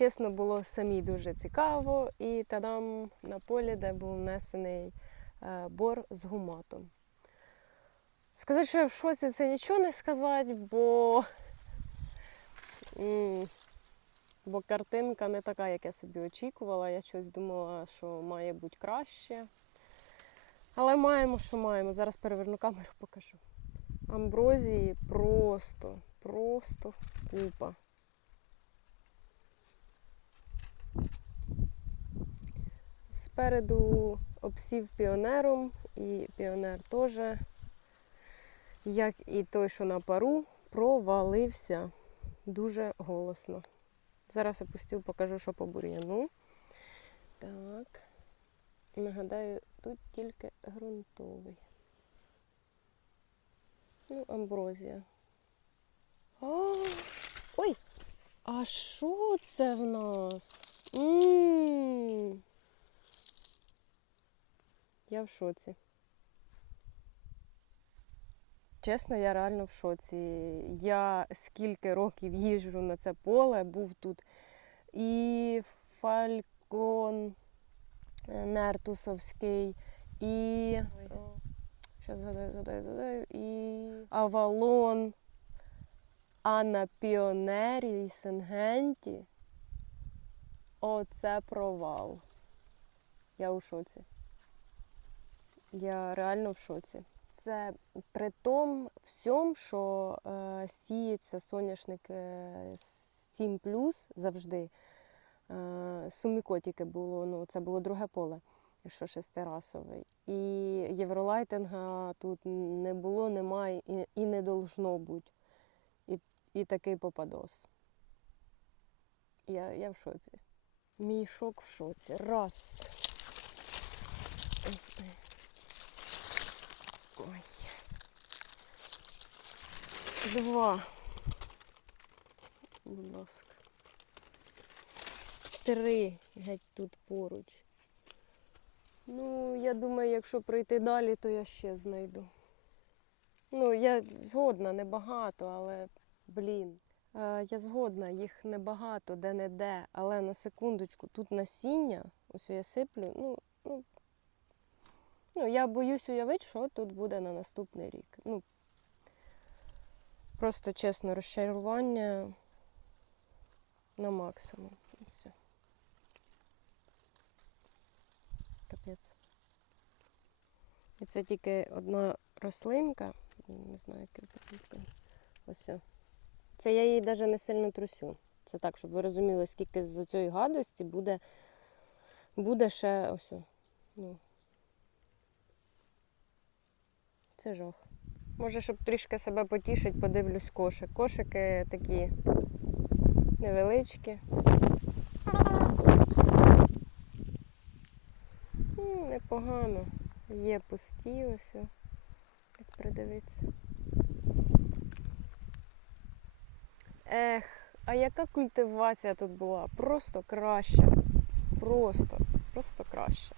чесно, було самі дуже цікаво. І тадам на полі, де був внесений е, бор з гуматом. Сказати, що я в шоці, це нічого не сказати, бо, бо картинка не така, як я собі очікувала. Я щось думала, що має бути краще. Але маємо, що маємо. Зараз переверну камеру, покажу. Амброзії просто, просто купа. Спереду обсів піонером, і піонер теж, як і той, що на пару, провалився дуже голосно. Зараз опустю, покажу, що по бур'яну. Так. Нагадаю, тут тільки ґрунтовий. Ну, амброзія. О, ой! А що це в нас? м Я в шоці. Чесно, я реально в шоці. Я скільки років їжджу на це поле, був тут і фалькон е, нертусовський, і. Зараз згадаю, згадаю, згадаю. І Авалон. А на піонері і Сенгенті оце провал. Я у шоці. Я реально в шоці. Це при тому всьому, що е, сіється соняшник е, 7 завжди. Е, сумікотіки було, ну, це було друге поле, що шестирасовий. І євролайтинга тут не було, немає і, і не должно бути. І, і такий попадос. Я, я в шоці. Мій шок в шоці. Раз. Ой. Два. Будь ласка. Три геть тут поруч. Ну, я думаю, якщо пройти далі, то я ще знайду. Ну, я згодна, небагато, але блін. Е, Я згодна, їх небагато, де-не-де, але на секундочку, тут насіння, ось я сиплю, ну, ну, ну, я боюсь уявити, що тут буде на наступний рік. Ну, просто чесно, розчарування на максимум. І все. Капець. І це тільки одна рослинка, не знаю, яка тут. Ось. Це я її навіть не сильно трусю. Це так, щоб ви розуміли, скільки з цієї гадості буде, буде ще ось. Ну. Це жах. Може, щоб трішки себе потішити, подивлюсь кошик. Кошики такі невеличкі. Ну, непогано. Є пусті ось. Як придивитися. Ех, а яка культивація тут була? Просто краща. Просто, просто краще.